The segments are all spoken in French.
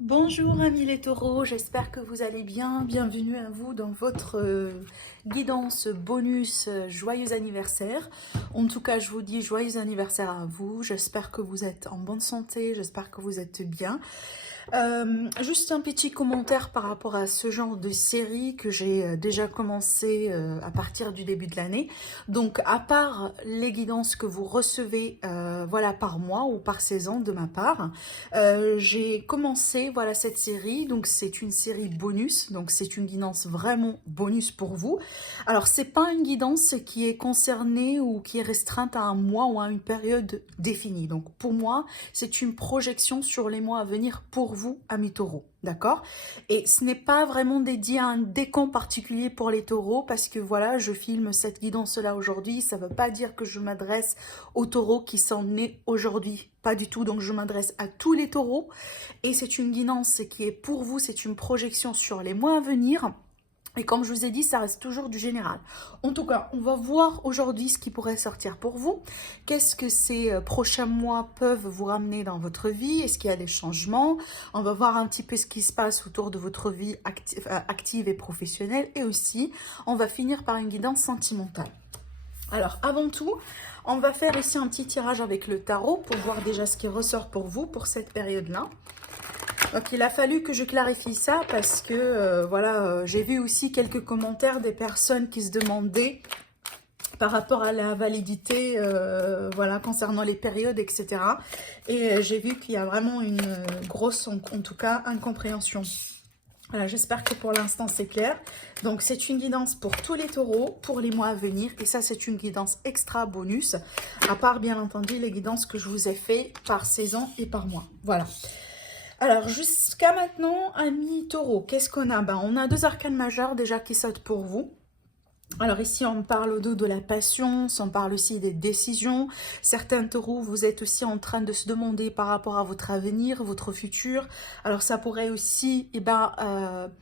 Bonjour amis les taureaux, j'espère que vous allez bien. Bienvenue à vous dans votre guidance bonus joyeux anniversaire. En tout cas, je vous dis joyeux anniversaire à vous. J'espère que vous êtes en bonne santé, j'espère que vous êtes bien. Juste un petit commentaire par rapport à ce genre de série que j'ai déjà commencé à partir du début de l'année. Donc à part les guidances que vous recevez voilà, par mois ou par saison de ma part, j'ai commencé voilà, cette série. Donc c'est une série bonus, donc c'est une guidance vraiment bonus pour vous. Alors c'est pas une guidance qui est concernée ou qui est restreinte à un mois ou à une période définie. Donc pour moi, c'est une projection sur les mois à venir pour vous, amis taureaux, d'accord? Et ce n'est pas vraiment dédié à un décan particulier pour les taureaux, parce que voilà, je filme cette guidance-là aujourd'hui, ça ne veut pas dire que je m'adresse aux taureaux qui sont nés aujourd'hui, pas du tout, donc je m'adresse à tous les taureaux, et c'est une guidance qui est pour vous, c'est une projection sur les mois à venir. Et comme je vous ai dit, ça reste toujours du général. En tout cas, on va voir aujourd'hui ce qui pourrait sortir pour vous. Qu'est-ce que ces prochains mois peuvent vous ramener dans votre vie? Est-ce qu'il y a des changements? On va voir un petit peu ce qui se passe autour de votre vie active et professionnelle. Et aussi, on va finir par une guidance sentimentale. Alors, avant tout, on va faire ici un petit tirage avec le tarot pour voir déjà ce qui ressort pour vous pour cette période-là. Donc il a fallu que je clarifie ça parce que voilà, j'ai vu aussi quelques commentaires des personnes qui se demandaient par rapport à la validité voilà, concernant les périodes, etc. Et j'ai vu qu'il y a vraiment une grosse, en tout cas, incompréhension. Voilà, j'espère que pour l'instant c'est clair. Donc c'est une guidance pour tous les taureaux, pour les mois à venir. Et ça c'est une guidance extra bonus, à part bien entendu les guidances que je vous ai fait par saison et par mois. Voilà. Alors, jusqu'à maintenant, amis taureau, qu'est-ce qu'on a? On a deux arcanes majeures déjà qui sautent pour vous. Alors ici, on parle de la patience, on parle aussi des décisions. Certains taureaux, vous êtes aussi en train de se demander par rapport à votre avenir, votre futur. Alors ça pourrait aussi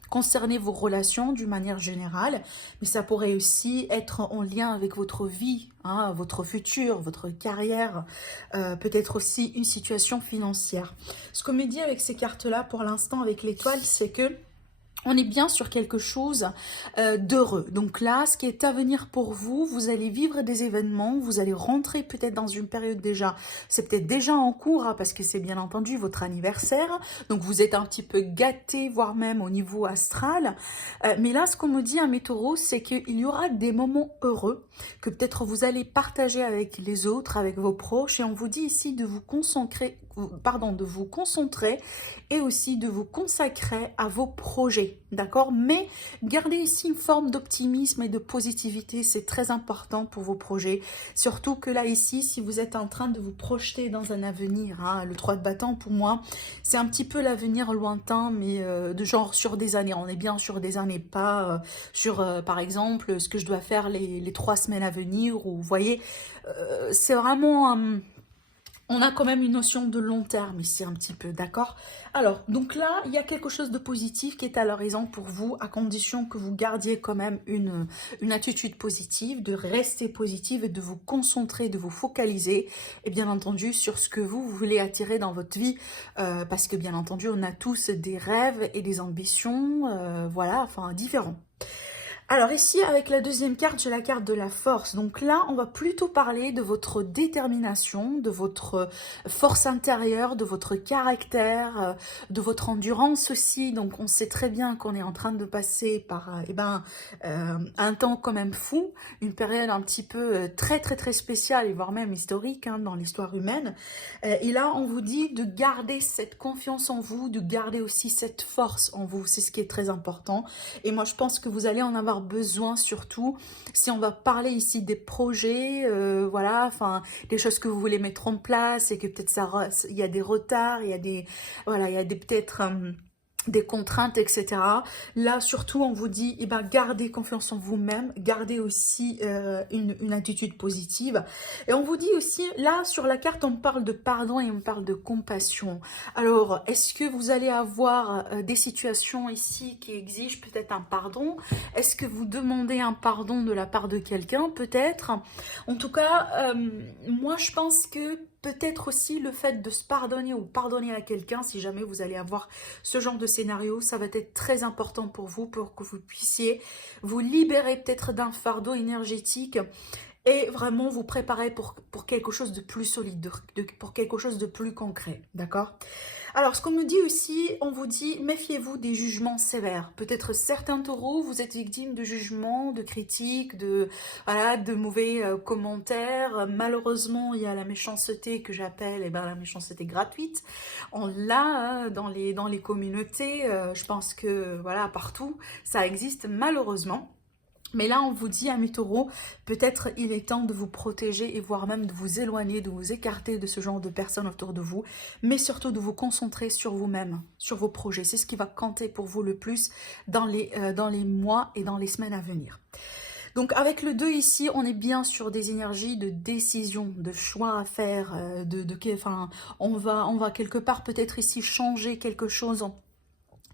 concerner vos relations d'une manière générale, mais ça pourrait aussi être en lien avec votre vie, hein, votre futur, votre carrière, peut-être aussi une situation financière. Ce qu'on me dit avec ces cartes-là pour l'instant avec l'étoile, c'est que on est bien sur quelque chose d'heureux. Donc là, ce qui est à venir pour vous, vous allez vivre des événements, vous allez rentrer peut-être dans une période déjà, c'est peut-être déjà en cours, hein, parce que c'est bien entendu votre anniversaire, donc vous êtes un petit peu gâté, voire même au niveau astral. Mais là, ce qu'on me dit à mes taureaux, c'est qu'il y aura des moments heureux, que peut-être vous allez partager avec les autres, avec vos proches, et on vous dit ici de vous concentrer, et aussi de vous consacrer à vos projets, d'accord? Mais gardez ici une forme d'optimisme et de positivité, c'est très important pour vos projets. Surtout que là, ici, si vous êtes en train de vous projeter dans un avenir, hein, le 3 de bâton, pour moi, c'est un petit peu l'avenir lointain, mais de genre sur des années. On est bien sur des années, pas sur, par exemple, ce que je dois faire les 3 semaines à venir, ou vous voyez, c'est vraiment... on a quand même une notion de long terme ici un petit peu, d'accord? Alors, donc là, il y a quelque chose de positif qui est à l'horizon pour vous, à condition que vous gardiez quand même une attitude positive, de rester positive et de vous concentrer, de vous focaliser, et bien entendu sur ce que vous voulez attirer dans votre vie, parce que bien entendu, on a tous des rêves et des ambitions, voilà, enfin, différents. Alors ici, avec la deuxième carte, j'ai la carte de la force. Donc là, on va plutôt parler de votre détermination, de votre force intérieure, de votre caractère, de votre endurance aussi. Donc on sait très bien qu'on est en train de passer par un temps quand même fou, une période un petit peu très spéciale, et voire même historique, hein, dans l'histoire humaine. Et là, on vous dit de garder cette confiance en vous, de garder aussi cette force en vous. C'est ce qui est très important. Et moi, je pense que vous allez en avoir besoin, surtout si on va parler ici des projets, voilà, enfin, des choses que vous voulez mettre en place, et que peut-être il y a des retards, il y a des, voilà, il y a des peut-être des contraintes, etc. Là, surtout, on vous dit, eh ben, gardez confiance en vous-même, gardez aussi une attitude positive. Et on vous dit aussi, là, sur la carte, on parle de pardon et on parle de compassion. Alors, est-ce que vous allez avoir des situations ici qui exigent peut-être un pardon? Est-ce que vous demandez un pardon de la part de quelqu'un, peut-être? En tout cas, moi, je pense que peut-être aussi le fait de se pardonner ou pardonner à quelqu'un, si jamais vous allez avoir ce genre de scénario, ça va être très important pour vous, pour que vous puissiez vous libérer peut-être d'un fardeau énergétique et vraiment vous préparer pour quelque chose de plus solide, pour quelque chose de plus concret, d'accord? Alors, ce qu'on nous dit aussi, on vous dit, méfiez-vous des jugements sévères. Peut-être certains taureaux, vous êtes victimes de jugements, de critiques, voilà, de mauvais commentaires. Malheureusement, il y a la méchanceté que j'appelle la méchanceté gratuite. On l'a dans les communautés, je pense que voilà, partout, ça existe malheureusement. Mais là, on vous dit, amis taureaux, peut-être il est temps de vous protéger et voire même de vous éloigner, de vous écarter de ce genre de personnes autour de vous, mais surtout de vous concentrer sur vous-même, sur vos projets. C'est ce qui va compter pour vous le plus dans les mois et dans les semaines à venir. Donc avec le 2 ici, on est bien sur des énergies de décision, de choix à faire, on va quelque part peut-être ici changer quelque chose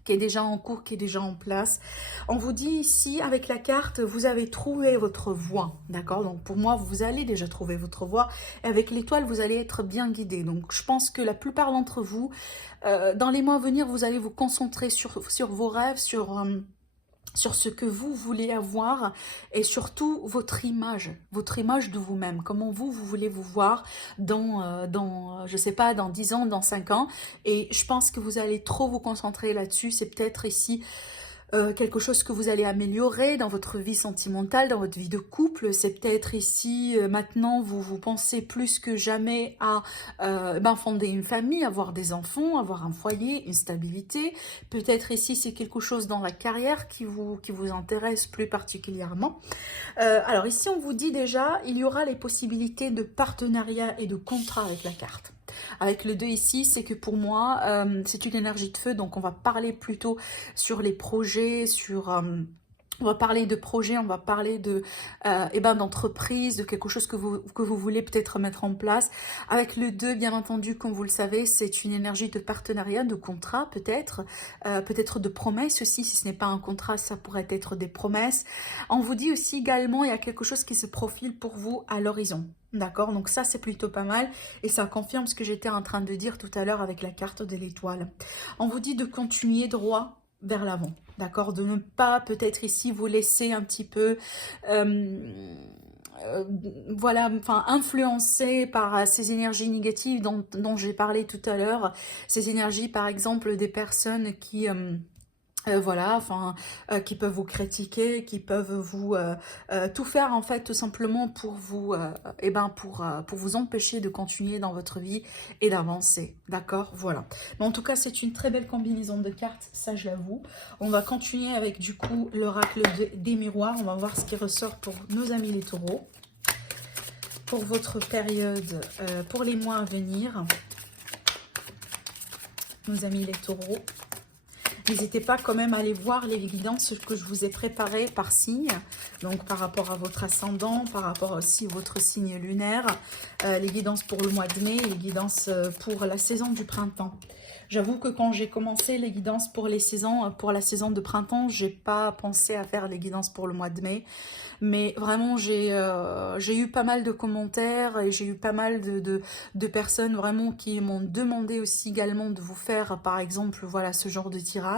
qui est déjà en cours, qui est déjà en place. On vous dit ici, avec la carte, vous avez trouvé votre voie, d'accord? Donc pour moi, vous allez déjà trouver votre voie. Et avec l'étoile, vous allez être bien guidé. Donc je pense que la plupart d'entre vous, dans les mois à venir, vous allez vous concentrer sur vos rêves, sur ce que vous voulez avoir et surtout votre image de vous-même. Comment vous voulez vous voir je sais pas, dans 10 ans, dans 5 ans. Et je pense que vous allez trop vous concentrer là-dessus. C'est peut-être ici quelque chose que vous allez améliorer dans votre vie sentimentale, dans votre vie de couple. C'est peut-être ici, maintenant, vous pensez plus que jamais à fonder une famille, avoir des enfants, avoir un foyer, une stabilité. Peut-être ici, c'est quelque chose dans la carrière qui vous intéresse plus particulièrement. Alors ici, on vous dit déjà, il y aura les possibilités de partenariat et de contrat avec la carte. Avec le 2 ici, c'est que pour moi, c'est une énergie de feu, donc on va parler plutôt sur les projets, on va parler de projets, on va parler d'entreprise, de quelque chose que vous voulez peut-être mettre en place. Avec le 2, bien entendu, comme vous le savez, c'est une énergie de partenariat, de contrat peut-être, peut-être de promesses aussi. Si ce n'est pas un contrat, ça pourrait être des promesses. On vous dit aussi également, il y a quelque chose qui se profile pour vous à l'horizon. D'accord, donc ça c'est plutôt pas mal et ça confirme ce que j'étais en train de dire tout à l'heure avec la carte de l'étoile. On vous dit de continuer droit vers l'avant, d'accord, de ne pas peut-être ici vous laisser un petit peu influencé par ces énergies négatives dont j'ai parlé tout à l'heure, ces énergies par exemple des personnes qui qui peuvent vous critiquer, qui peuvent vous tout faire en fait tout simplement pour vous pour vous empêcher de continuer dans votre vie et d'avancer, d'accord, voilà. Mais en tout cas c'est une très belle combinaison de cartes, ça je l'avoue. On va continuer avec du coup l'oracle des miroirs, on va voir ce qui ressort pour nos amis les taureaux pour votre période, pour les mois à venir, nos amis les taureaux. N'hésitez pas quand même à aller voir les guidances que je vous ai préparées par signe, donc par rapport à votre ascendant, par rapport aussi à votre signe lunaire, les guidances pour le mois de mai, les guidances pour la saison du printemps. J'avoue que quand j'ai commencé les guidances pour la saison de printemps, j'ai pas pensé à faire les guidances pour le mois de mai. Mais vraiment, j'ai eu pas mal de commentaires et j'ai eu pas mal de personnes vraiment qui m'ont demandé aussi également de vous faire, par exemple, voilà, ce genre de tirage.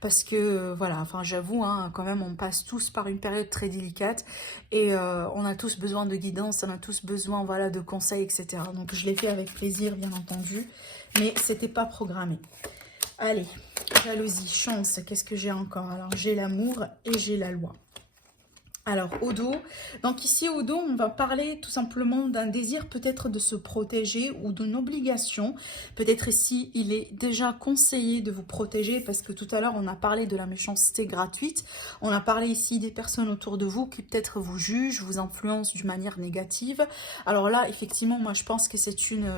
Parce que, voilà, enfin, j'avoue, hein, quand même, on passe tous par une période très délicate et on a tous besoin de guidance, on a tous besoin, voilà, de conseils, etc. Donc, je l'ai fait avec plaisir, bien entendu, mais c'était pas programmé. Allez, jalousie, chance, qu'est-ce que j'ai encore? Alors, j'ai l'amour et j'ai la loi. Alors, au dos, donc ici au dos, on va parler tout simplement d'un désir peut-être de se protéger ou d'une obligation. Peut-être ici, il est déjà conseillé de vous protéger parce que tout à l'heure, on a parlé de la méchanceté gratuite. On a parlé ici des personnes autour de vous qui peut-être vous jugent, vous influencent d'une manière négative. Alors là, effectivement, moi, je pense que c'est une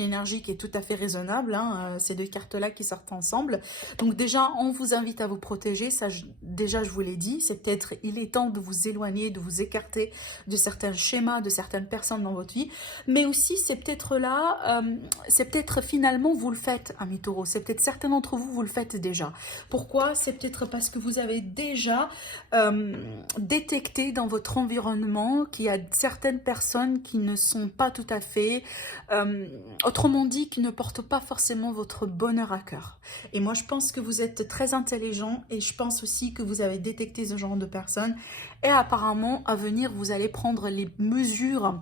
énergie qui est tout à fait raisonnable, hein, ces deux cartes-là qui sortent ensemble. Donc déjà, on vous invite à vous protéger. Ça, déjà, je vous l'ai dit, c'est peut-être, il est temps de vous éloigner, de vous écarter de certains schémas, de certaines personnes dans votre vie. Mais aussi, c'est peut-être là, c'est peut-être finalement, vous le faites, amis taureaux. C'est peut-être certains d'entre vous, vous le faites déjà. Pourquoi? C'est peut-être parce que vous avez déjà détecté dans votre environnement qu'il y a certaines personnes qui ne sont pas tout à fait, autrement dit, qui ne portent pas forcément votre bonheur à cœur. Et moi, je pense que vous êtes très intelligent et je pense aussi que vous avez détecté ce genre de personnes. Et apparemment, à venir, vous allez prendre les mesures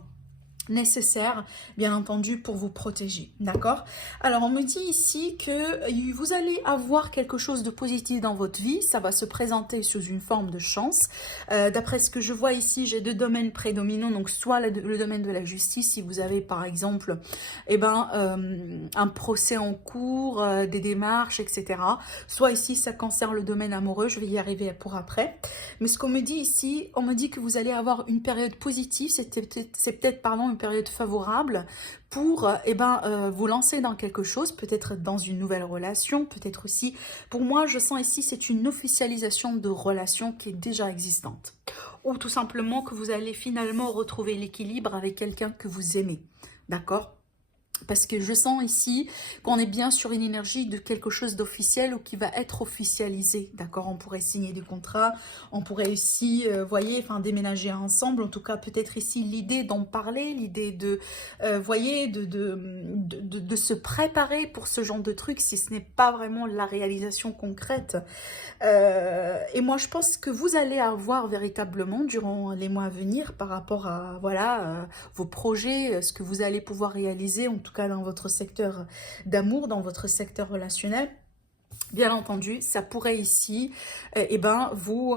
nécessaire, bien entendu, pour vous protéger, d'accord? Alors, on me dit ici que vous allez avoir quelque chose de positif dans votre vie, ça va se présenter sous une forme de chance. D'après ce que je vois ici, j'ai deux domaines prédominants, donc soit le domaine de la justice, si vous avez par exemple un procès en cours, des démarches, etc. Soit ici, ça concerne le domaine amoureux, je vais y arriver pour après. Mais ce qu'on me dit ici, on me dit que vous allez avoir une période positive, c'est peut-être, pardon, une période favorable pour vous lancer dans quelque chose, peut-être dans une nouvelle relation, peut-être aussi, pour moi, je sens ici, c'est une officialisation de relation qui est déjà existante. Ou tout simplement que vous allez finalement retrouver l'équilibre avec quelqu'un que vous aimez, d'accord ? Parce que je sens ici qu'on est bien sur une énergie de quelque chose d'officiel ou qui va être officialisé, d'accord? On pourrait signer des contrats, on pourrait aussi, voyez, enfin déménager ensemble. En tout cas, peut-être ici l'idée d'en parler, l'idée de, voyez, de se préparer pour ce genre de truc, si ce n'est pas vraiment la réalisation concrète. Et moi, je pense que vous allez avoir véritablement, durant les mois à venir, par rapport à, voilà, vos projets, ce que vous allez pouvoir réaliser, en tout cas dans votre secteur d'amour, dans votre secteur relationnel, bien entendu, ça pourrait ici vous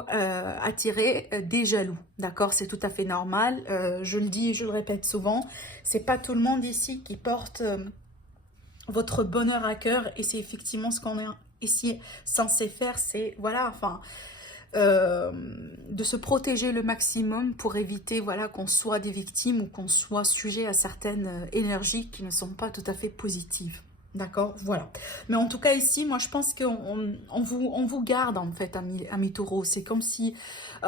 attirer des jaloux, d'accord? C'est tout à fait normal, je le dis et je le répète souvent, c'est pas tout le monde ici qui porte votre bonheur à cœur, et c'est effectivement ce qu'on est ici censé faire, c'est, voilà, enfin... de se protéger le maximum pour éviter, voilà, qu'on soit des victimes ou qu'on soit sujet à certaines énergies qui ne sont pas tout à fait positives. D'accord, voilà. Mais en tout cas ici, moi je pense qu'on vous garde en fait, amis taureaux. C'est comme si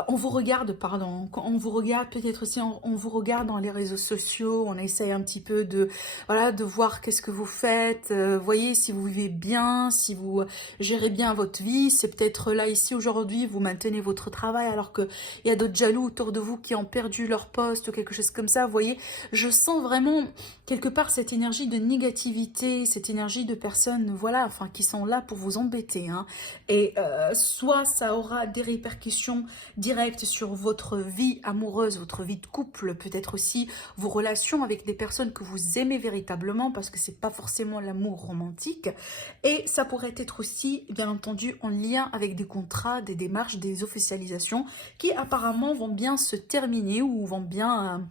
on vous regarde, pardon, on vous regarde peut-être aussi, on vous regarde dans les réseaux sociaux, on essaye un petit peu de, voilà, de voir qu'est-ce que vous faites, voyez si vous vivez bien, si vous gérez bien votre vie. C'est peut-être là ici aujourd'hui, vous maintenez votre travail alors qu'il y a d'autres jaloux autour de vous qui ont perdu leur poste ou quelque chose comme ça. Vous voyez, je sens vraiment quelque part cette énergie de négativité, cette énergie de personnes, voilà, enfin, qui sont là pour vous embêter, hein. Et soit ça aura des répercussions directes sur votre vie amoureuse, votre vie de couple, peut-être aussi vos relations avec des personnes que vous aimez véritablement, parce que c'est pas forcément l'amour romantique. Et ça pourrait être aussi, bien entendu, en lien avec des contrats, des démarches, des officialisations qui apparemment vont bien se terminer ou vont bien...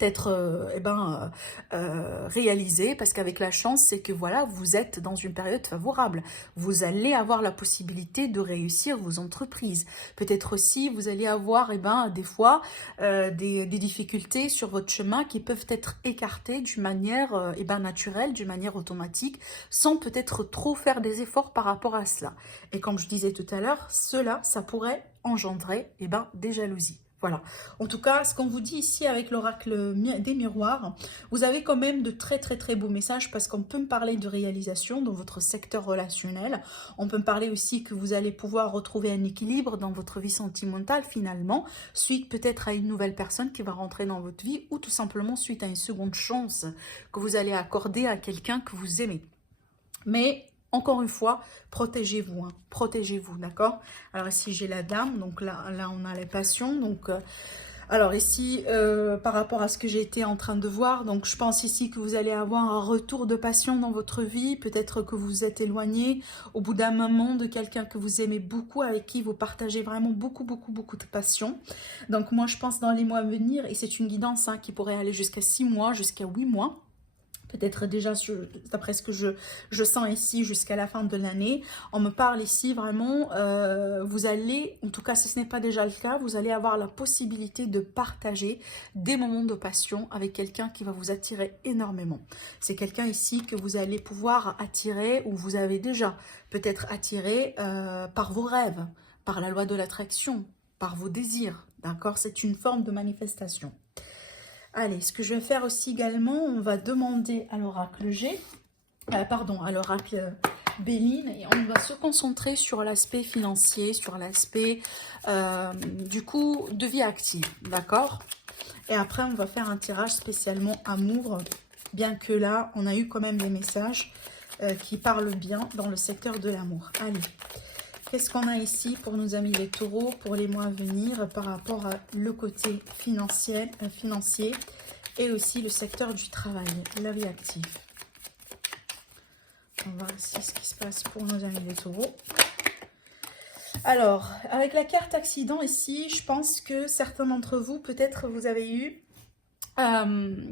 être réalisé, parce qu'avec la chance, c'est que voilà, vous êtes dans une période favorable. Vous allez avoir la possibilité de réussir vos entreprises. Peut-être aussi, vous allez avoir des fois des difficultés sur votre chemin qui peuvent être écartées d'une manière naturelle, d'une manière automatique, sans peut-être trop faire des efforts par rapport à cela. Et comme je disais tout à l'heure, ça pourrait engendrer des jalousies. Voilà. En tout cas, ce qu'on vous dit ici avec l'oracle des miroirs, vous avez quand même de très très très beaux messages, parce qu'on peut me parler de réalisation dans votre secteur relationnel. On peut me parler aussi que vous allez pouvoir retrouver un équilibre dans votre vie sentimentale finalement, suite peut-être à une nouvelle personne qui va rentrer dans votre vie, ou tout simplement suite à une seconde chance que vous allez accorder à quelqu'un que vous aimez. Mais... encore une fois, protégez-vous, hein, protégez-vous, d'accord? Alors ici, j'ai la dame, donc là on a les passions. Donc, alors ici, par rapport à ce que j'ai été en train de voir, donc je pense ici que vous allez avoir un retour de passion dans votre vie. Peut-être que vous vous êtes éloigné au bout d'un moment de quelqu'un que vous aimez beaucoup, avec qui vous partagez vraiment beaucoup de passion. Donc moi, je pense dans les mois à venir, et c'est une guidance qui pourrait aller jusqu'à 6 mois, jusqu'à 8 mois. Peut-être déjà, d'après ce que je sens ici, jusqu'à la fin de l'année. On me parle ici vraiment, vous allez, en tout cas si ce n'est pas déjà le cas, vous allez avoir la possibilité de partager des moments de passion avec quelqu'un qui va vous attirer énormément. C'est quelqu'un ici que vous allez pouvoir attirer, ou vous avez déjà peut-être attiré par vos rêves, par la loi de l'attraction, par vos désirs. D'accord? C'est une forme de manifestation. Allez, ce que je vais faire aussi également, on va demander à l'oracle G, pardon, à l'oracle Béline, et on va se concentrer sur l'aspect financier, sur l'aspect du coup de vie active, d'accord? Et après, on va faire un tirage spécialement amour, bien que là, on a eu quand même des messages qui parlent bien dans le secteur de l'amour. Allez, qu'est-ce qu'on a ici pour nos amis les taureaux pour les mois à venir par rapport à le côté financier et aussi le secteur du travail, la vie active. On va voir ici ce qui se passe pour nos amis les taureaux. Alors, avec la carte accident ici, je pense que certains d'entre vous, peut-être vous avez eu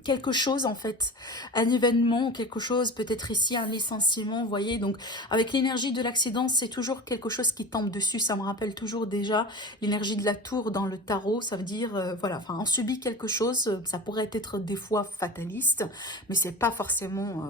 quelque chose en fait, un événement, quelque chose, peut-être ici un licenciement, vous voyez, donc avec l'énergie de l'accident, c'est toujours quelque chose qui tombe dessus, ça me rappelle toujours déjà l'énergie de la tour dans le tarot, ça veut dire, voilà, enfin on subit quelque chose, ça pourrait être des fois fataliste, mais c'est pas forcément,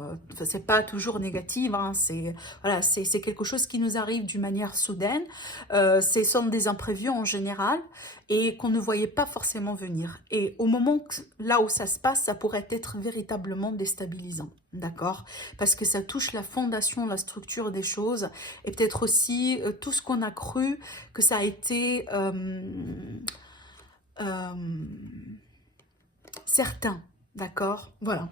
c'est pas toujours négatif, hein, c'est voilà, c'est quelque chose qui nous arrive d'une manière soudaine, ce sont des imprévus en général, et qu'on ne voyait pas forcément venir. Et au moment là où ça se passe, ça pourrait être véritablement déstabilisant, d'accord? Parce que ça touche la fondation, la structure des choses, et peut-être aussi tout ce qu'on a cru que ça a été certain, d'accord? Voilà.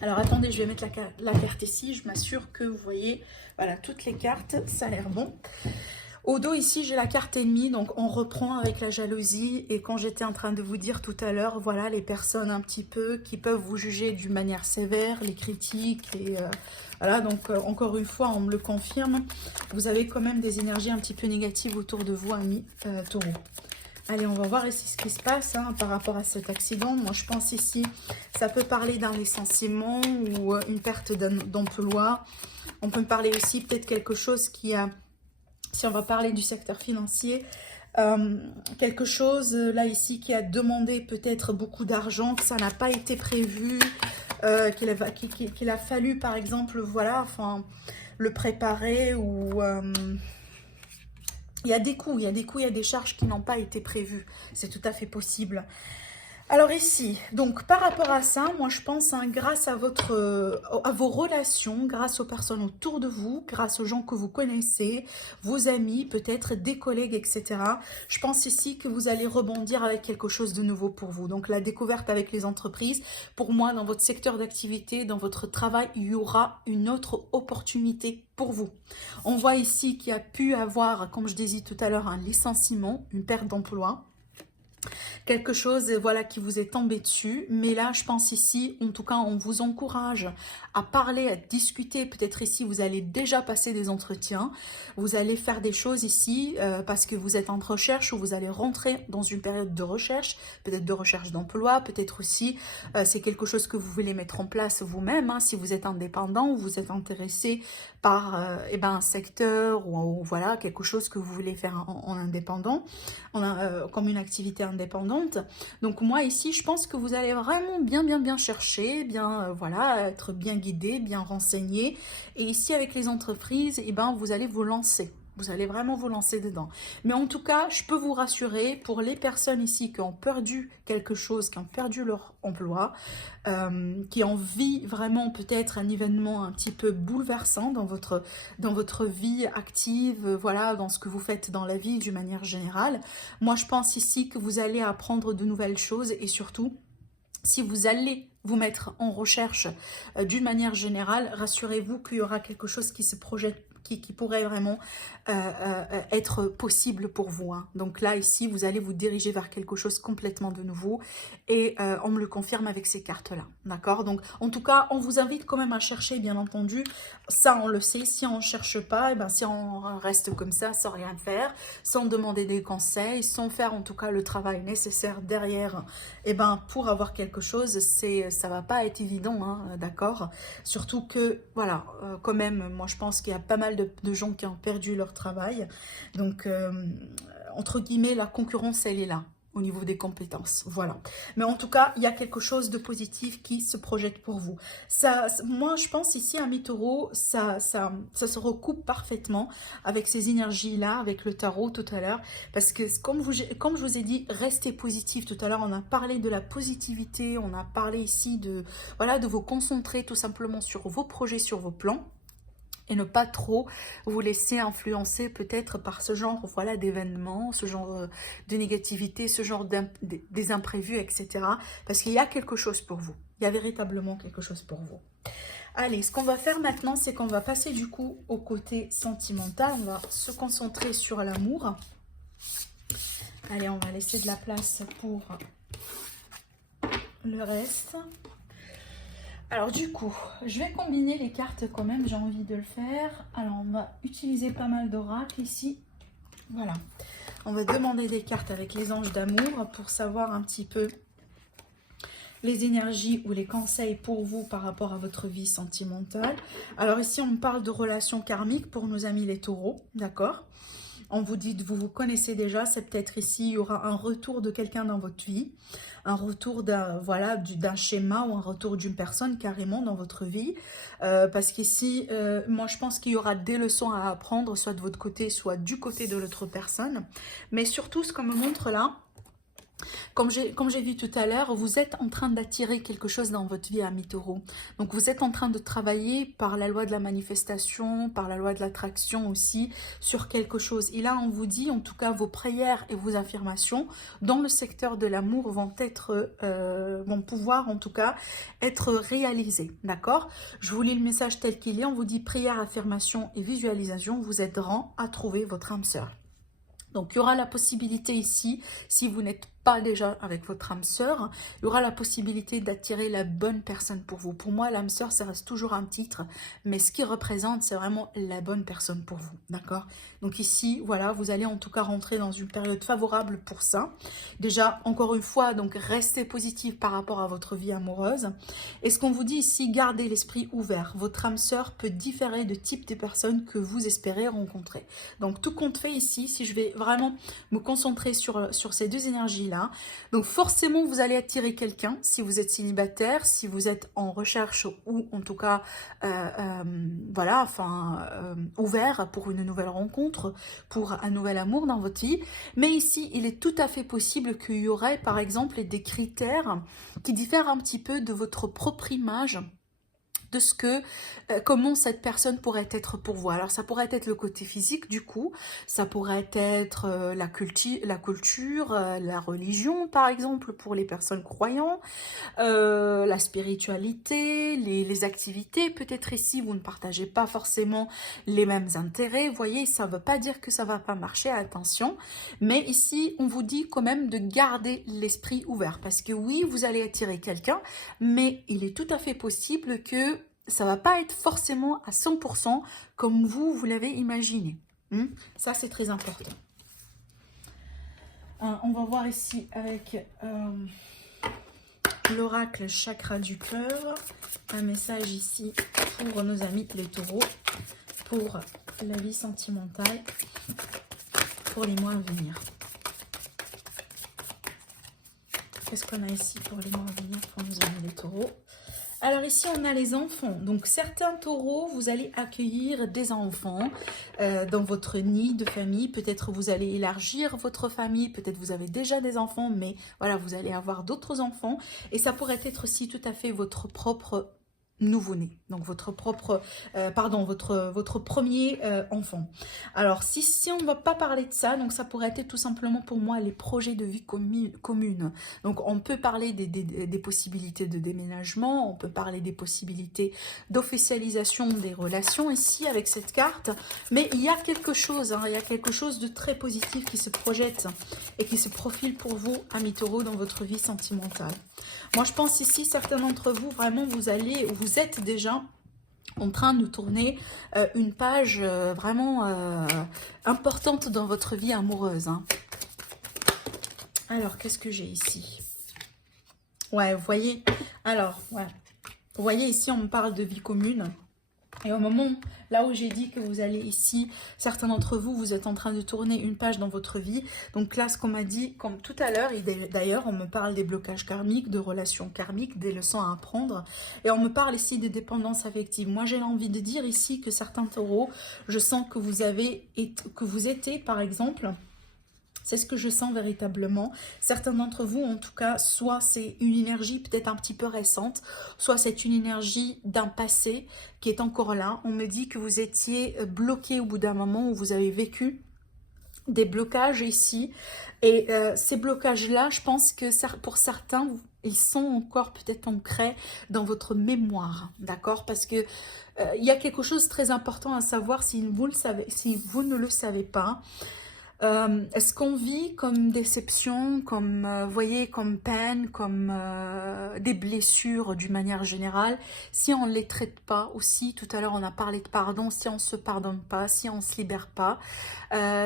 Alors attendez, je vais mettre la carte ici, je m'assure que vous voyez, voilà, toutes les cartes, ça a l'air bon. Au dos ici, j'ai la carte ennemie, donc on reprend avec la jalousie. Et quand j'étais en train de vous dire tout à l'heure, voilà, les personnes un petit peu qui peuvent vous juger d'une manière sévère, les critiques, et voilà, donc encore une fois, on me le confirme, vous avez quand même des énergies un petit peu négatives autour de vous, amis taureaux. Allez, on va voir ici ce qui se passe par rapport à cet accident. Moi, je pense ici, ça peut parler d'un licenciement ou une perte d'emploi. On peut me parler aussi peut-être quelque chose qui a... Si on va parler du secteur financier, quelque chose là ici qui a demandé peut-être beaucoup d'argent, que ça n'a pas été prévu, qu'il a fallu par exemple, voilà, enfin, le préparer ou... il y a des coûts, il y a des charges qui n'ont pas été prévues. C'est tout à fait possible. Alors ici, donc par rapport à ça, moi je pense grâce à vos relations, grâce aux personnes autour de vous, grâce aux gens que vous connaissez, vos amis, peut-être des collègues, etc. Je pense ici que vous allez rebondir avec quelque chose de nouveau pour vous. Donc la découverte avec les entreprises, pour moi dans votre secteur d'activité, dans votre travail, il y aura une autre opportunité pour vous. On voit ici qu'il y a pu avoir, comme je disais tout à l'heure, un licenciement, une perte d'emploi. Quelque chose voilà, qui vous est tombé dessus, mais là je pense ici, en tout cas on vous encourage à parler, à discuter, peut-être ici vous allez déjà passer des entretiens, vous allez faire des choses ici parce que vous êtes en recherche ou vous allez rentrer dans une période de recherche, peut-être de recherche d'emploi, peut-être aussi c'est quelque chose que vous voulez mettre en place vous-même, si vous êtes indépendant ou vous êtes intéressé par un secteur ou voilà, quelque chose que vous voulez faire en indépendant, comme une activité indépendante. Donc moi ici, je pense que vous allez vraiment bien chercher, voilà, être bien guidé, bien renseigné. Et ici avec les entreprises, vous allez vous lancer. Vous allez vraiment vous lancer dedans. Mais en tout cas, je peux vous rassurer, pour les personnes ici qui ont perdu quelque chose, qui ont perdu leur emploi, qui ont vécu vraiment peut-être un événement un petit peu bouleversant dans votre vie active, voilà, dans ce que vous faites dans la vie d'une manière générale. Moi, je pense ici que vous allez apprendre de nouvelles choses et surtout, si vous allez vous mettre en recherche d'une manière générale, rassurez-vous qu'il y aura quelque chose qui se projette, qui pourrait vraiment être possible pour vous. Donc là, ici, vous allez vous diriger vers quelque chose complètement de nouveau et on me le confirme avec ces cartes-là. D'accord? Donc, en tout cas, on vous invite quand même à chercher, bien entendu. Ça, on le sait. Si on ne cherche pas, si on reste comme ça, sans rien faire, sans demander des conseils, sans faire en tout cas le travail nécessaire derrière, pour avoir quelque chose, ça va pas être évident, d'accord? Surtout que, voilà, quand même, moi je pense qu'il y a pas mal de gens qui ont perdu leur travail. Donc, entre guillemets, la concurrence, elle est là. au niveau des compétences. Voilà. Mais en tout cas, il y a quelque chose de positif qui se projette pour vous. Moi, je pense ici, Amis Taureau, ça se recoupe parfaitement avec ces énergies-là, avec le tarot tout à l'heure. Parce que, comme je vous ai dit, restez positif. Tout à l'heure, on a parlé de la positivité, on a parlé ici de, voilà, de vous concentrer tout simplement sur vos projets, sur vos plans. Et ne pas trop vous laisser influencer peut-être par ce genre, voilà, d'événements, ce genre de négativité, ce genre des imprévus, etc. Parce qu'il y a quelque chose pour vous. Il y a véritablement quelque chose pour vous. Allez, ce qu'on va faire maintenant, c'est qu'on va passer du coup au côté sentimental. On va se concentrer sur l'amour. Allez, on va laisser de la place pour le reste. Alors du coup, je vais combiner les cartes quand même, j'ai envie de le faire. Alors on va utiliser pas mal d'oracles ici. Voilà. On va demander des cartes avec les anges d'amour pour savoir un petit peu les énergies ou les conseils pour vous par rapport à votre vie sentimentale. Alors ici, on parle de relations karmiques pour nos amis les taureaux, d'accord ? On vous dit, vous vous connaissez déjà, c'est peut-être ici, il y aura un retour de quelqu'un dans votre vie, un retour d'un voilà, d'un schéma ou un retour d'une personne carrément dans votre vie. Parce qu'ici, moi je pense qu'il y aura des leçons à apprendre, soit de votre côté, soit du côté de l'autre personne. Mais surtout, ce qu'on me montre là, comme j'ai vu tout à l'heure, vous êtes en train d'attirer quelque chose dans votre vie, Amis Taureaux. Donc vous êtes en train de travailler par la loi de la manifestation, par la loi de l'attraction aussi, sur quelque chose. Et là, on vous dit, en tout cas, vos prières et vos affirmations dans le secteur de l'amour vont pouvoir, en tout cas, être réalisées. D'accord? Je vous lis le message tel qu'il est. On vous dit, prière, affirmation et visualisation vous aideront à trouver votre âme sœur. Donc, il y aura la possibilité ici, si vous n'êtes pas déjà avec votre âme sœur, il y aura la possibilité d'attirer la bonne personne pour vous. Pour moi, l'âme sœur, ça reste toujours un titre, mais ce qui représente, c'est vraiment la bonne personne pour vous, d'accord? Donc ici, voilà, vous allez en tout cas rentrer dans une période favorable pour ça. Déjà, encore une fois, donc restez positif par rapport à votre vie amoureuse. Et ce qu'on vous dit ici, gardez l'esprit ouvert. Votre âme sœur peut différer de type de personnes que vous espérez rencontrer. Donc tout compte fait ici, si je vais vraiment me concentrer sur ces deux énergies-là. Donc forcément, vous allez attirer quelqu'un si vous êtes célibataire, si vous êtes en recherche ou en tout cas, voilà, enfin, ouvert pour une nouvelle rencontre, pour un nouvel amour dans votre vie. Mais ici, il est tout à fait possible qu'il y aurait, par exemple, des critères qui diffèrent un petit peu de votre propre image, de ce que, comment cette personne pourrait être pour vous. Alors ça pourrait être le côté physique du coup, ça pourrait être la culture, la religion par exemple pour les personnes croyantes, la spiritualité, les activités. Peut-être ici vous ne partagez pas forcément les mêmes intérêts, vous voyez, ça ne veut pas dire que ça ne va pas marcher, attention, mais ici on vous dit quand même de garder l'esprit ouvert, parce que oui, vous allez attirer quelqu'un, mais il est tout à fait possible que ça ne va pas être forcément à 100% comme vous l'avez imaginé. Ça, c'est très important. On va voir ici avec l'oracle chakra du cœur. Un message ici pour nos amis les taureaux, pour la vie sentimentale, pour les mois à venir. Qu'est-ce qu'on a ici pour les mois à venir pour nos amis les taureaux? Alors ici, on a les enfants. Donc, certains taureaux, vous allez accueillir des enfants dans votre nid de famille. Peut-être vous allez élargir votre famille. Peut-être vous avez déjà des enfants, mais voilà, vous allez avoir d'autres enfants. Et ça pourrait être aussi tout à fait votre propre nouveau-né, donc votre propre, votre premier enfant. Alors si on ne va pas parler de ça, donc ça pourrait être tout simplement pour moi les projets de vie commune. Donc on peut parler des possibilités de déménagement, on peut parler des possibilités d'officialisation des relations ici avec cette carte, mais il y a quelque chose, il y a quelque chose de très positif qui se projette et qui se profile pour vous, amis taureaux, dans votre vie sentimentale. Moi, je pense ici, certains d'entre vous, vraiment, vous êtes déjà en train de tourner une page vraiment importante dans votre vie amoureuse. Alors, qu'est-ce que j'ai ici? Ouais, vous voyez. Alors, ouais. Vous voyez, ici, on me parle de vie commune. Et au moment, là où j'ai dit que vous allez ici, certains d'entre vous, vous êtes en train de tourner une page dans votre vie. Donc là, ce qu'on m'a dit, comme tout à l'heure, et d'ailleurs, on me parle des blocages karmiques, de relations karmiques, des leçons à apprendre. Et on me parle ici de dépendance affective. Moi, j'ai envie de dire ici que certains taureaux, je sens que vous étiez, par exemple... C'est ce que je sens véritablement. Certains d'entre vous, en tout cas, soit c'est une énergie peut-être un petit peu récente, soit c'est une énergie d'un passé qui est encore là. On me dit que vous étiez bloqué au bout d'un moment où vous avez vécu des blocages ici. Et ces blocages-là, je pense que pour certains, ils sont encore peut-être ancrés dans votre mémoire, d'accord? Parce que il y a quelque chose de très important à savoir si vous le savez, si vous ne le savez pas. Est-ce qu'on vit comme déception, comme, voyez, comme peine, comme des blessures d'une manière générale, si on ne les traite pas aussi, tout à l'heure on a parlé de pardon, si on ne se pardonne pas, si on ne se libère pas,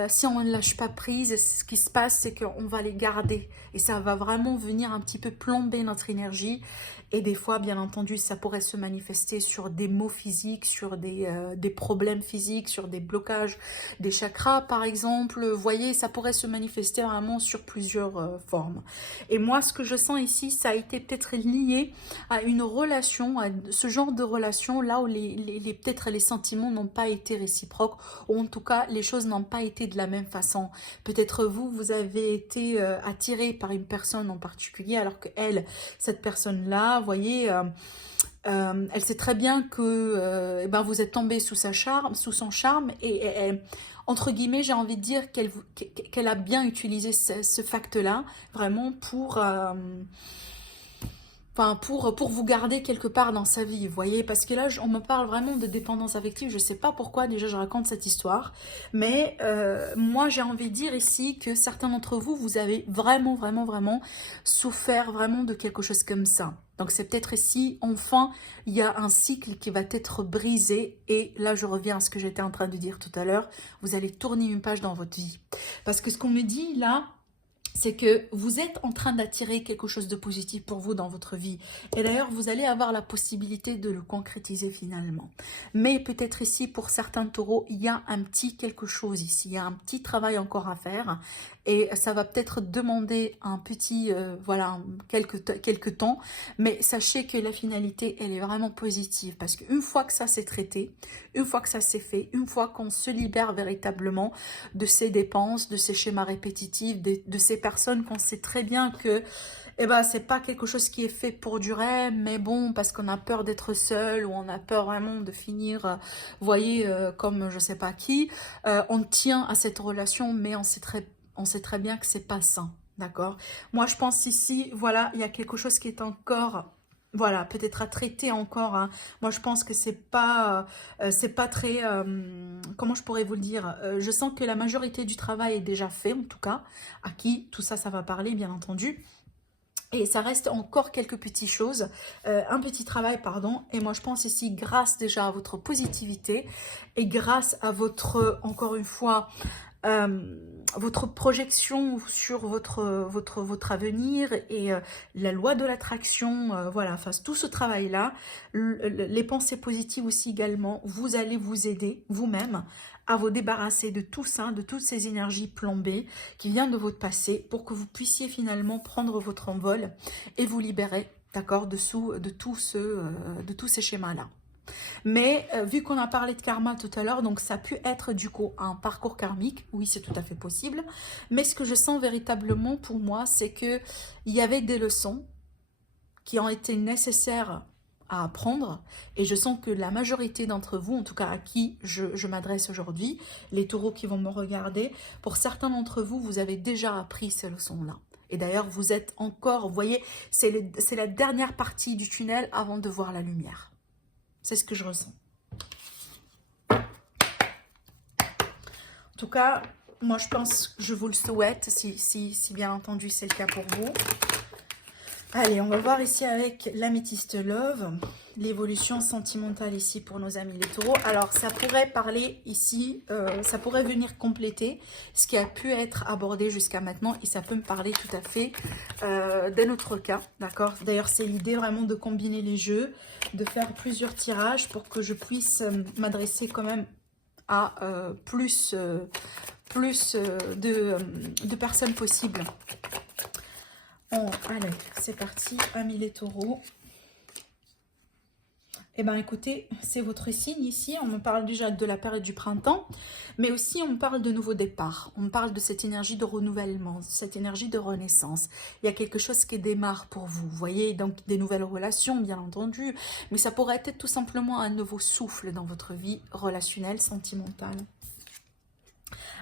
si on ne lâche pas prise, ce qui se passe c'est qu'on va les garder et ça va vraiment venir un petit peu plomber notre énergie. Et des fois, bien entendu, ça pourrait se manifester sur des maux physiques, sur des problèmes physiques, sur des blocages des chakras, par exemple. Vous voyez, ça pourrait se manifester vraiment sur plusieurs formes. Et moi, ce que je sens ici, ça a été peut-être lié à une relation, à ce genre de relation, là où peut-être les sentiments n'ont pas été réciproques, ou en tout cas, les choses n'ont pas été de la même façon. Peut-être vous avez été attiré par une personne en particulier, alors que cette personne-là, vous voyez, elle sait très bien que eh ben, vous êtes tombé sous son charme et entre guillemets, j'ai envie de dire qu'elle a bien utilisé ce fact-là, vraiment pour vous garder quelque part dans sa vie, vous voyez, parce que là, on me parle vraiment de dépendance affective, je ne sais pas pourquoi, déjà, je raconte cette histoire, mais moi, j'ai envie de dire ici que certains d'entre vous, vous avez vraiment, vraiment, vraiment souffert vraiment de quelque chose comme ça. Donc, c'est peut-être ici, enfin, il y a un cycle qui va être brisé, et là, je reviens à ce que j'étais en train de dire tout à l'heure, vous allez tourner une page dans votre vie. Parce que ce qu'on me dit, là, c'est que vous êtes en train d'attirer quelque chose de positif pour vous dans votre vie. Et d'ailleurs, vous allez avoir la possibilité de le concrétiser finalement. Mais peut-être ici, pour certains taureaux, il y a un petit quelque chose ici. Il y a un petit travail encore à faire. Et ça va peut-être demander un petit, voilà, quelques temps. Mais sachez que la finalité, elle est vraiment positive. Parce qu'une fois que ça s'est traité, une fois que ça s'est fait, une fois qu'on se libère véritablement de ces dépenses, de ces schémas répétitifs, de ces personnes qu'on sait très bien que eh ben, c'est pas quelque chose qui est fait pour durer, mais bon, parce qu'on a peur d'être seul ou on a peur vraiment de finir, vous voyez, comme je sais pas qui, on tient à cette relation, mais on sait très bien que c'est pas sain, d'accord? Moi, je pense ici, voilà, il y a quelque chose qui est encore... Voilà, peut-être à traiter encore. Hein. Moi, je pense que c'est pas très... comment je pourrais vous le dire? Je sens que la majorité du travail est déjà fait, en tout cas. À qui tout ça, ça va parler, bien entendu. Et ça reste encore quelques petites choses, un petit travail, pardon. Et moi, je pense ici, grâce déjà à votre positivité et grâce à votre, encore une fois, votre projection sur votre avenir et la loi de l'attraction, voilà, enfin tout ce travail-là, les pensées positives aussi également, vous allez vous aider vous-même à vous débarrasser de tout ça, de toutes ces énergies plombées qui viennent de votre passé pour que vous puissiez finalement prendre votre envol et vous libérer, d'accord, de tous ces schémas-là. Mais vu qu'on a parlé de karma tout à l'heure, donc ça a pu être du coup un parcours karmique, oui c'est tout à fait possible, mais ce que je sens véritablement pour moi, c'est que il y avait des leçons qui ont été nécessaires à apprendre, et je sens que la majorité d'entre vous, en tout cas à qui je m'adresse aujourd'hui, les taureaux qui vont me regarder, pour certains d'entre vous, vous avez déjà appris ces leçons-là. Et d'ailleurs, vous êtes encore, vous voyez, c'est la dernière partie du tunnel avant de voir la lumière. C'est ce que je ressens. En tout cas, moi je pense, je vous le souhaite, si bien entendu c'est le cas pour vous. Allez, on va voir ici avec l'améthyste love, l'évolution sentimentale ici pour nos amis les taureaux. Alors, ça pourrait parler ici, ça pourrait venir compléter ce qui a pu être abordé jusqu'à maintenant et ça peut me parler tout à fait d'un autre cas, d'accord? D'ailleurs, c'est l'idée vraiment de combiner les jeux, de faire plusieurs tirages pour que je puisse m'adresser quand même à plus de personnes possibles. Bon, allez, c'est parti, amis les taureaux. Eh bien, écoutez, c'est votre signe ici. On me parle déjà de la période du printemps, mais aussi on me parle de nouveau départ. On me parle de cette énergie de renouvellement, cette énergie de renaissance. Il y a quelque chose qui démarre pour vous. Vous voyez, donc des nouvelles relations, bien entendu, mais ça pourrait être tout simplement un nouveau souffle dans votre vie relationnelle, sentimentale.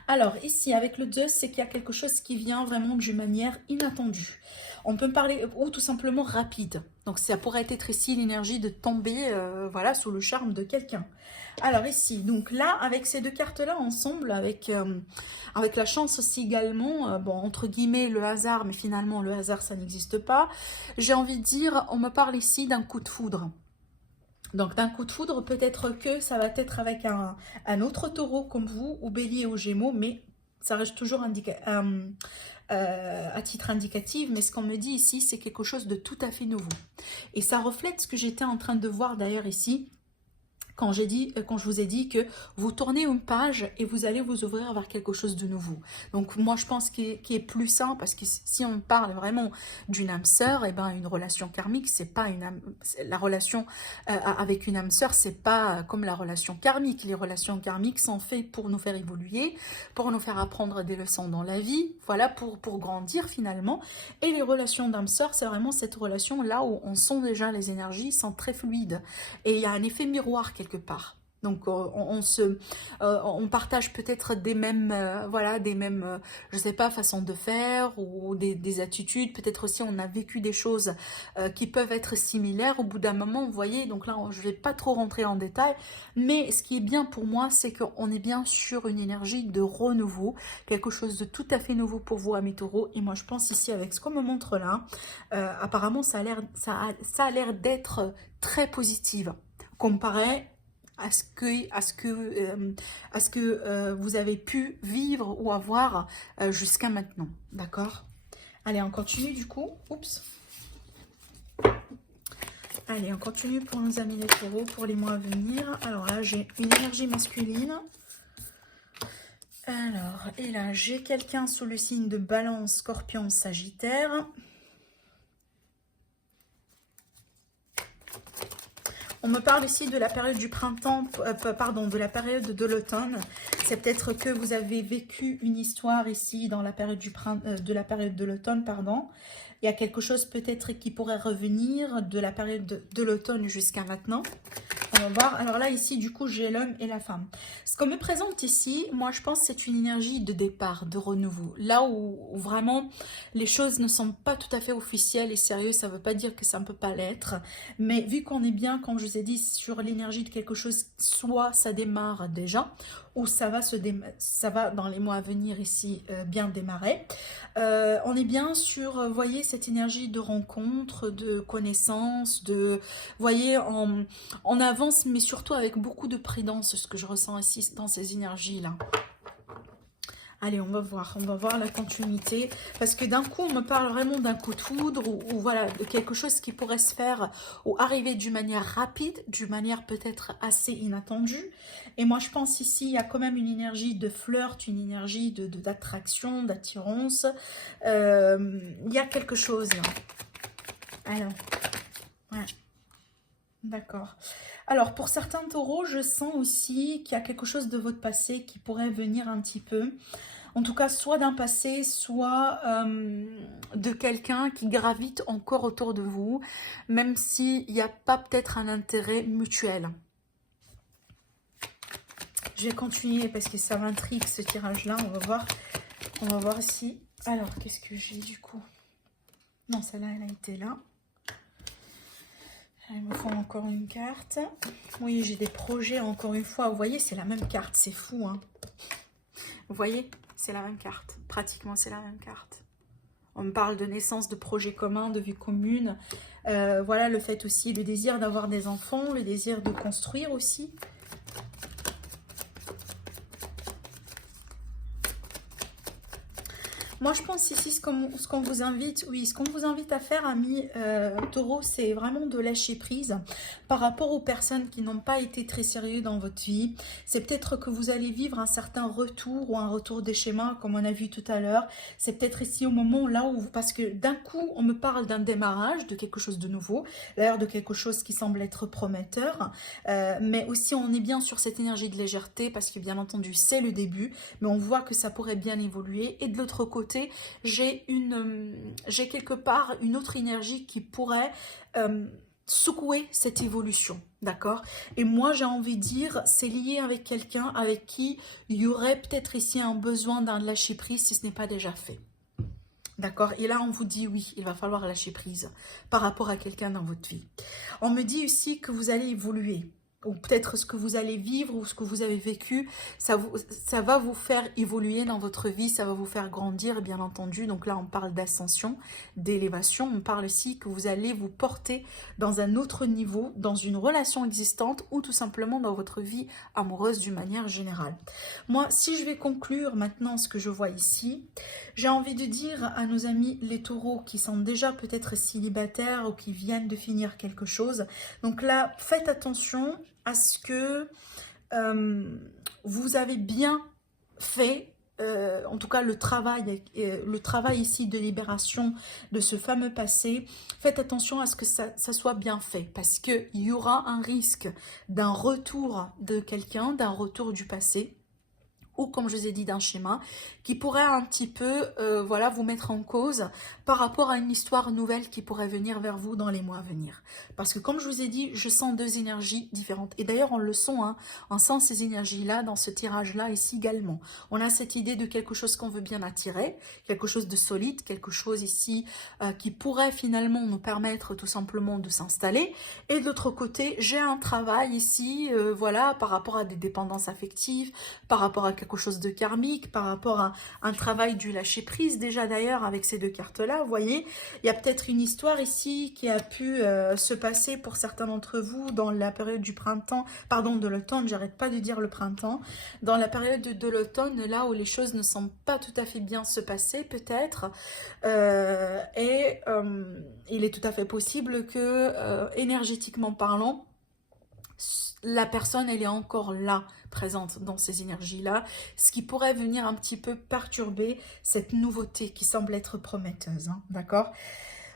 Alors, ici, avec le 2, c'est qu'il y a quelque chose qui vient vraiment d'une manière inattendue. On peut me parler, ou tout simplement rapide. Donc, ça pourrait être ici l'énergie de tomber voilà, sous le charme de quelqu'un. Alors ici, donc là, avec ces deux cartes-là ensemble, avec la chance aussi également, bon, entre guillemets, le hasard, mais finalement, le hasard, ça n'existe pas. J'ai envie de dire, on me parle ici d'un coup de foudre. Donc d'un coup de foudre, peut-être que ça va être avec un autre taureau comme vous, ou bélier ou gémeaux, mais ça reste toujours à titre indicatif. Mais ce qu'on me dit ici, c'est quelque chose de tout à fait nouveau. Et ça reflète ce que j'étais en train de voir d'ailleurs ici, quand je vous ai dit que vous tournez une page et vous allez vous ouvrir vers quelque chose de nouveau. Donc moi je pense qu'il est plus sain, parce que si on parle vraiment d'une âme sœur, et ben une relation karmique, c'est pas une âme, la relation avec une âme sœur, c'est pas comme la relation karmique. Les relations karmiques sont faites pour nous faire évoluer, pour nous faire apprendre des leçons dans la vie, voilà, pour grandir finalement. Et les relations d'âme sœur, c'est vraiment cette relation là où on sent déjà les énergies sont très fluides et il y a un effet miroir quelque part. Donc on partage peut-être des mêmes, voilà, des mêmes, je sais pas, façons de faire ou des attitudes. Peut-être aussi on a vécu des choses qui peuvent être similaires au bout d'un moment, vous voyez. Donc là, je vais pas trop rentrer en détail. Mais ce qui est bien pour moi, c'est qu'on est bien sur une énergie de renouveau, quelque chose de tout à fait nouveau pour vous, amis taureaux. Et moi, je pense ici, avec ce qu'on me montre là, apparemment, ça a l'air d'être très positive comparé à ce que vous avez pu vivre ou avoir jusqu'à maintenant. D'accord? Allez, on continue du coup. Oups. Allez, on continue pour nos amis les taureaux pour les mois à venir. Alors là, j'ai une énergie masculine. Alors, et là, j'ai quelqu'un sous le signe de Balance, Scorpion, Sagittaire. On me parle ici de la période du printemps, pardon, de la période de l'automne. C'est peut-être que vous avez vécu une histoire ici dans la période de la période de l'automne, pardon. Il y a quelque chose peut-être qui pourrait revenir de la période de l'automne jusqu'à maintenant. On va voir. Alors là, ici, du coup, j'ai l'homme et la femme. Ce qu'on me présente ici, moi, je pense que c'est une énergie de départ, de renouveau. Là où vraiment, les choses ne sont pas tout à fait officielles et sérieuses, ça ne veut pas dire que ça ne peut pas l'être. Mais vu qu'on est bien, comme je vous ai dit, sur l'énergie de quelque chose, soit ça démarre déjà, ou ça va dans les mois à venir ici bien démarrer. On est bien sur, voyez, cette énergie de rencontre, de connaissance, de, voyez, on avance, mais surtout avec beaucoup de prudence, ce que je ressens ici dans ces énergies-là. Allez, on va voir la continuité. Parce que d'un coup, on me parle vraiment d'un coup de foudre ou voilà, de quelque chose qui pourrait se faire ou arriver d'une manière rapide, d'une manière peut-être assez inattendue. Et moi, je pense ici, il y a quand même une énergie de flirt, une énergie d'attraction, d'attirance. Il y a quelque chose là. Alors, ouais. D'accord. Alors, pour certains taureaux, je sens aussi qu'il y a quelque chose de votre passé qui pourrait venir un petit peu. En tout cas, soit d'un passé, soit de quelqu'un qui gravite encore autour de vous, même s'il n'y a pas peut-être un intérêt mutuel. Je vais continuer parce que ça m'intrigue ce tirage-là. On va voir ici. Alors, qu'est-ce que j'ai du coup? Non, celle-là, elle a été là. Il me faut encore une carte. Oui, j'ai des projets encore une fois. Vous voyez, c'est la même carte. C'est fou, hein. Vous voyez, c'est la même carte. Pratiquement, c'est la même carte. On me parle de naissance, de projets communs, de vie commune. Voilà, le fait aussi, le désir d'avoir des enfants, le désir de construire aussi. Moi, je pense ici, ce qu'on vous invite, oui, ce qu'on vous invite à faire, amis taureaux, c'est vraiment de lâcher prise par rapport aux personnes qui n'ont pas été très sérieux dans votre vie. C'est peut-être que vous allez vivre un certain retour ou un retour des schémas, comme on a vu tout à l'heure. C'est peut-être ici au moment là où, parce que d'un coup, on me parle d'un démarrage, de quelque chose de nouveau, d'ailleurs de quelque chose qui semble être prometteur, mais aussi on est bien sur cette énergie de légèreté, parce que bien entendu, c'est le début, mais on voit que ça pourrait bien évoluer. Et de l'autre côté, j'ai quelque part une autre énergie qui pourrait secouer cette évolution, d'accord? Et moi, j'ai envie de dire, c'est lié avec quelqu'un avec qui il y aurait peut-être ici un besoin d'un lâcher-prise si ce n'est pas déjà fait. D'accord? Et là, on vous dit oui, il va falloir lâcher prise par rapport à quelqu'un dans votre vie. On me dit aussi que vous allez évoluer. Ou peut-être ce que vous allez vivre ou ce que vous avez vécu, ça va vous faire évoluer dans votre vie, ça va vous faire grandir, bien entendu. Donc là, on parle d'ascension, d'élévation. On parle aussi que vous allez vous porter dans un autre niveau, dans une relation existante ou tout simplement dans votre vie amoureuse d'une manière générale. Moi, si je vais conclure maintenant ce que je vois ici, j'ai envie de dire à nos amis les taureaux qui sont déjà peut-être célibataires ou qui viennent de finir quelque chose. Donc là, faites attention à ce que vous avez bien fait, en tout cas le travail ici de libération de ce fameux passé. Faites attention à ce que ça soit bien fait, parce qu'il y aura un risque d'un retour de quelqu'un, d'un retour du passé, ou comme je vous ai dit, d'un schéma qui pourrait un petit peu voilà, vous mettre en cause par rapport à une histoire nouvelle qui pourrait venir vers vous dans les mois à venir. Parce que comme je vous ai dit, je sens deux énergies différentes. Et d'ailleurs, on le sent, hein, on sent ces énergies-là dans ce tirage-là ici également. On a cette idée de quelque chose qu'on veut bien attirer, quelque chose de solide, quelque chose ici qui pourrait finalement nous permettre tout simplement de s'installer. Et de l'autre côté, j'ai un travail ici, voilà, par rapport à des dépendances affectives, par rapport à quelque chose de karmique, par rapport à un travail du lâcher prise. Déjà d'ailleurs avec ces deux cartes là, vous voyez, il y a peut-être une histoire ici qui a pu se passer pour certains d'entre vous dans la période du printemps, pardon, de l'automne, j'arrête pas de dire le printemps, dans la période de l'automne, là où les choses ne semblent pas tout à fait bien se passer peut-être, il est tout à fait possible que énergétiquement parlant, la personne, elle est encore là, présente dans ces énergies-là, ce qui pourrait venir un petit peu perturber cette nouveauté qui semble être prometteuse, hein, d'accord?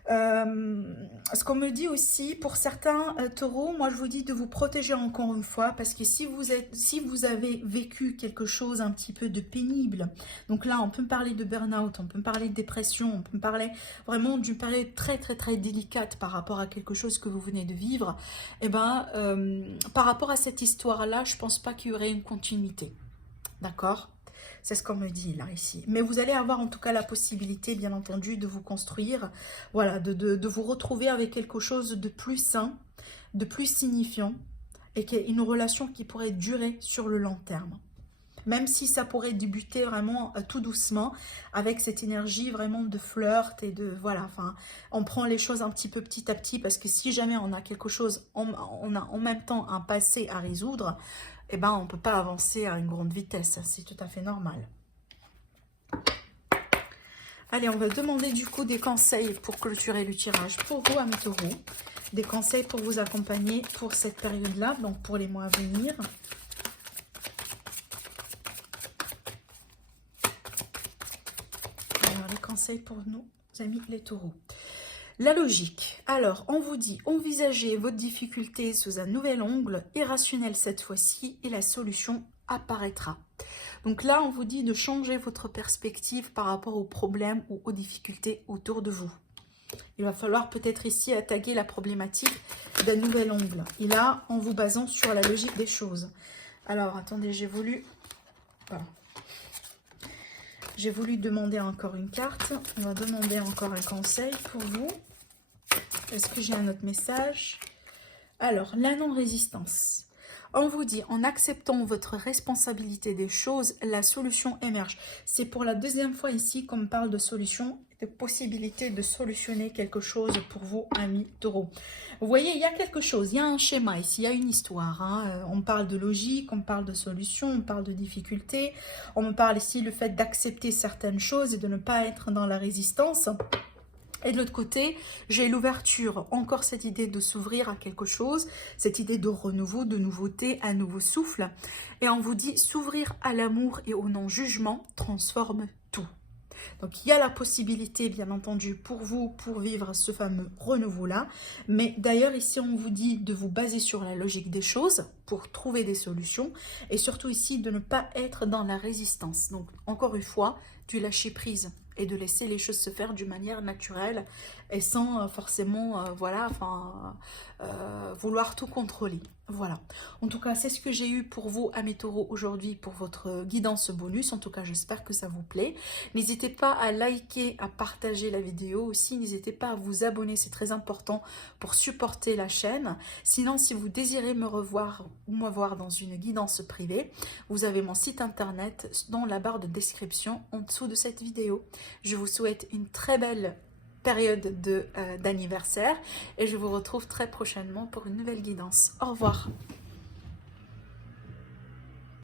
Ce qu'on me dit aussi, pour certains taureaux, moi je vous dis de vous protéger encore une fois, parce que si vous avez vécu quelque chose un petit peu de pénible, donc là on peut me parler de burn-out, on peut me parler de dépression, on peut me parler vraiment d'une période très très très délicate par rapport à quelque chose que vous venez de vivre, et ben par rapport à cette histoire-là, je pense pas qu'il y aurait une continuité, d'accord? C'est ce qu'on me dit là, ici. Mais vous allez avoir en tout cas la possibilité, bien entendu, de vous construire, voilà, de vous retrouver avec quelque chose de plus sain, de plus signifiant, et qui est une relation qui pourrait durer sur le long terme. Même si ça pourrait débuter vraiment tout doucement, avec cette énergie vraiment de flirt et de, voilà, enfin, on prend les choses un petit peu petit à petit, parce que si jamais on a quelque chose, on a en même temps un passé à résoudre, eh ben, on ne peut pas avancer à une grande vitesse, c'est tout à fait normal. Allez, on va demander du coup des conseils pour clôturer le tirage pour vous, amis taureaux. Des conseils pour vous accompagner pour cette période-là, donc pour les mois à venir. Alors, les conseils pour nous, amis les taureaux. La logique. Alors, on vous dit, envisagez votre difficulté sous un nouvel angle, irrationnel cette fois-ci, et la solution apparaîtra. Donc là, on vous dit de changer votre perspective par rapport aux problèmes ou aux difficultés autour de vous. Il va falloir peut-être ici attaquer la problématique d'un nouvel angle. Et là, en vous basant sur la logique des choses. Alors, attendez, j'ai voulu... Voilà. J'ai voulu demander encore une carte. On va demander encore un conseil pour vous. Est-ce que j'ai un autre message? Alors, la non-résistance. On vous dit, en acceptant votre responsabilité des choses, la solution émerge. C'est pour la deuxième fois ici qu'on parle de solution, de possibilité de solutionner quelque chose pour vous, amis taureaux. Vous voyez, il y a quelque chose, il y a un schéma ici, il y a une histoire. Hein. On parle de logique, on parle de solution, on parle de difficulté. On me parle ici le fait d'accepter certaines choses et de ne pas être dans la résistance. Et de l'autre côté, j'ai l'ouverture, encore cette idée de s'ouvrir à quelque chose, cette idée de renouveau, de nouveauté, un nouveau souffle. Et on vous dit, s'ouvrir à l'amour et au non-jugement transforme tout. Donc il y a la possibilité, bien entendu, pour vous, pour vivre ce fameux renouveau-là. Mais d'ailleurs, ici, on vous dit de vous baser sur la logique des choses pour trouver des solutions. Et surtout ici, de ne pas être dans la résistance. Donc, encore une fois, du lâcher prise et de laisser les choses se faire d'une manière naturelle et sans forcément, voilà, enfin, vouloir tout contrôler. Voilà. En tout cas, c'est ce que j'ai eu pour vous, amis taureaux, aujourd'hui pour votre guidance bonus. En tout cas, j'espère que ça vous plaît. N'hésitez pas à liker, à partager la vidéo aussi. N'hésitez pas à vous abonner, c'est très important pour supporter la chaîne. Sinon, si vous désirez me revoir ou me voir dans une guidance privée, vous avez mon site internet dans la barre de description en dessous de cette vidéo. Je vous souhaite une très belle période d'anniversaire et je vous retrouve très prochainement pour une nouvelle guidance. Au revoir.